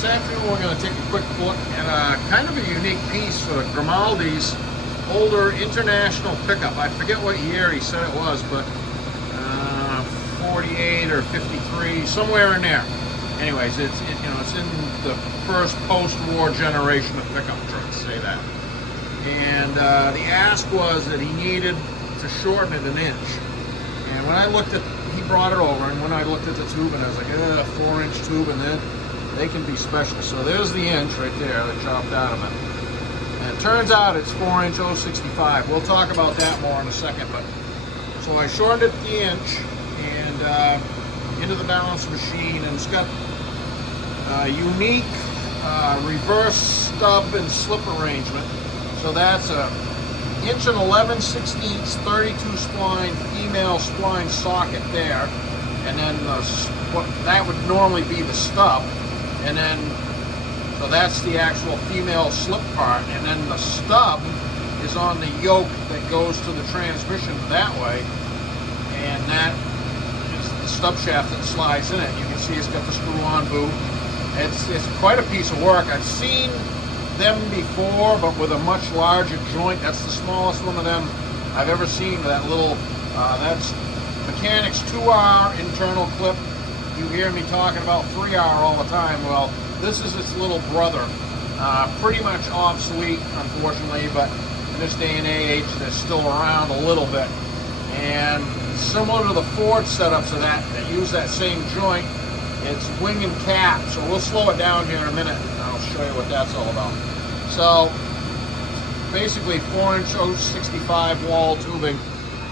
This afternoon we're going to take a quick look at a kind of a unique piece for Grimaldi's older International pickup. I forget what year he said it was, but 48 or 53, somewhere in there. Anyways, it's in the first post-war generation of pickup trucks, say that. And the ask was that he needed to shorten it an inch. And when I looked at, he brought it over, and when I looked at the tube, and I was like, a 4-inch tube, and then they can be special. So there's the inch right there that chopped out of it. And it turns out it's 4-inch 065. We'll talk about that more in a second. But so I shortened it the inch and into the balance machine, and it's got unique reverse stub and slip arrangement. So that's a 1.11/16" 32 spline female spline socket there, and then what that would normally be the stub, and then so that's the actual female slip part, and then the stub is on the yoke that goes to the transmission that way, and that is the stub shaft that slides in it. You can see it's got the screw-on boot. It's quite a piece of work. I've seen them before, but with a much larger joint. That's the smallest one of them I've ever seen. That little, that's Mechanics 2R internal clip. You hear me talking about 3R all the time. Well, this is its little brother. Pretty much obsolete, unfortunately, but in this day and age, they're still around a little bit. And similar to the Ford setups of that use that same joint, it's wing and cap. So we'll slow it down here in a minute, and I'll show you what that's all about. So basically 4-inch 065 wall tubing.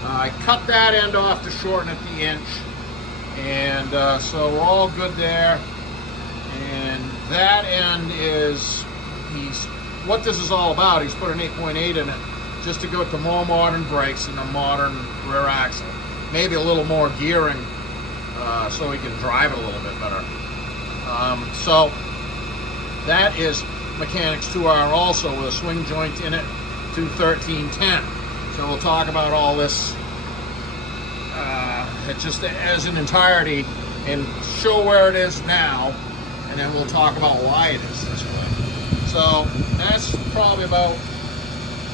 I cut that end off to shorten it the inch, and so we're all good there. And that end is, what this is all about. He's put an 8.8 in it just to go to more modern brakes and a modern rear axle. Maybe a little more gearing so he can drive it a little bit better. So that is Mechanics 2R also with a swing joint in it to 1310. So we'll talk about all this just as an entirety and show where it is now, and then we'll talk about why it is this way. So that's probably about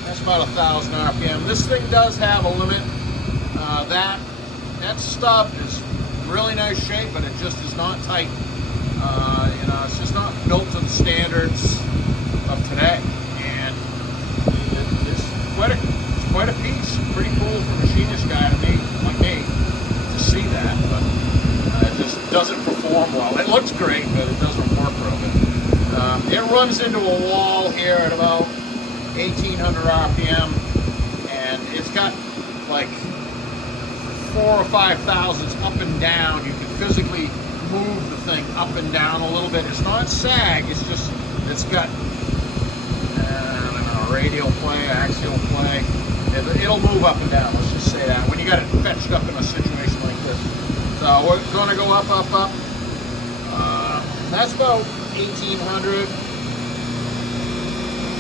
1,000 RPM. This thing does have a limit. That stub is really nice shape, but it just is not tight. It's just not built to the standards of today, and it's quite a piece. Pretty cool for a machinist guy like me to see that, but it just doesn't perform well. It looks great, but it doesn't work real good. It runs into a wall here at about 1,800 RPM, and it's got like 4 or 5 thousandths up and down. You can physically move the thing up and down a little bit. It's not sag, it's got radial play, axial play. It'll move up and down, let's just say that, when you got it fetched up in a situation like this. So we're going to go up. That's about 1,800.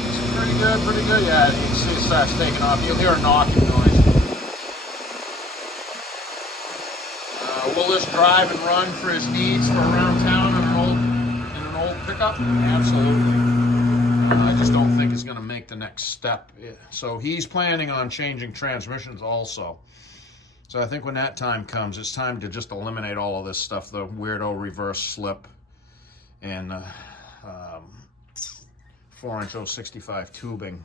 It's pretty good. Yeah, you can see it starts taking off. You'll hear a knocking noise. Will this drive and run for his needs for around town in an old pickup? Absolutely. I just don't think it's going to make the next step. So he's planning on changing transmissions also. So I think when that time comes, it's time to just eliminate all of this stuff, the weirdo reverse slip and 4-inch 065 tubing.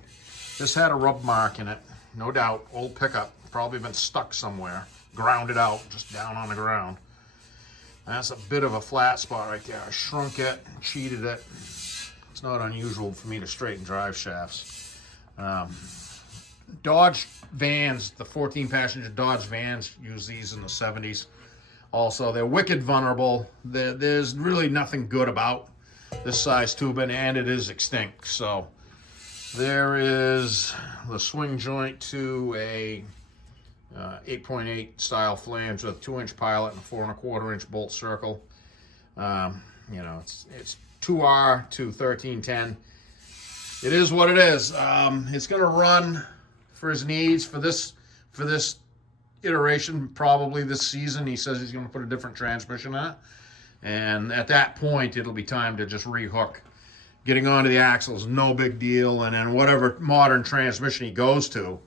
This had a rub mark in it, no doubt. Old pickup, probably been stuck somewhere. Grounded out, just down on the ground. That's a bit of a flat spot right there. I shrunk it, cheated it. It's not unusual for me to straighten drive shafts. Dodge vans, the 14-passenger Dodge vans use these in the 70s. Also, they're wicked vulnerable. There's really nothing good about this size tubing, and it is extinct. So there is the swing joint to a 8.8 style flange with a 2-inch pilot and a 4 1/4-inch bolt circle. It's 2R to 1310. It is what it is. It's going to run for his needs for this iteration, probably this season. He says he's going to put a different transmission in it. And at that point, it'll be time to just rehook. Getting onto the axle is no big deal, and then whatever modern transmission he goes to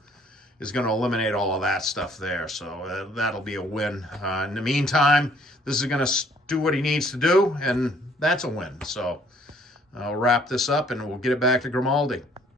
is going to eliminate all of that stuff there. So that'll be a win. In the meantime, this is going to do what he needs to do, and that's a win. So I'll wrap this up, and we'll get it back to Grimaldi.